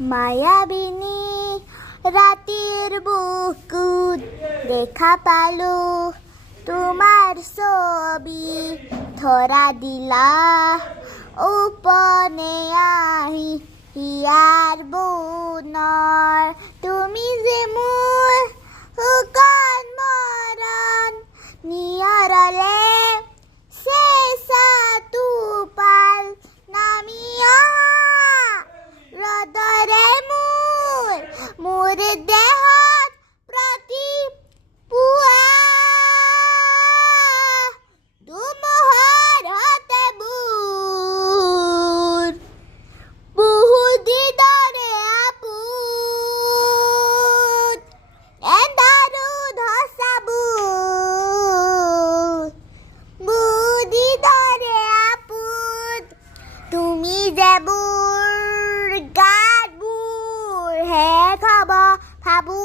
মায়াবিনী ৰাতেৰ বুকুত দেখা পালো তোমাৰ ছবি ধৰা দিলা উপনে আহি হিয়াৰ বুনৰ তুমি যে মোৰ শুকান মৰণ নিয়ৰলে চেঁচা টোপাল নামি অহা ৰদৰে মোৰ দেহত প্ৰতি পুৱা ধুমুহাৰ হতে বহুদিনৰে আপোন এন্ধাৰো ধচাবোৰ বহুদিনৰে আপোন তুমি যেবোৰ গাতবোৰ শেষ হ'ব ভাবো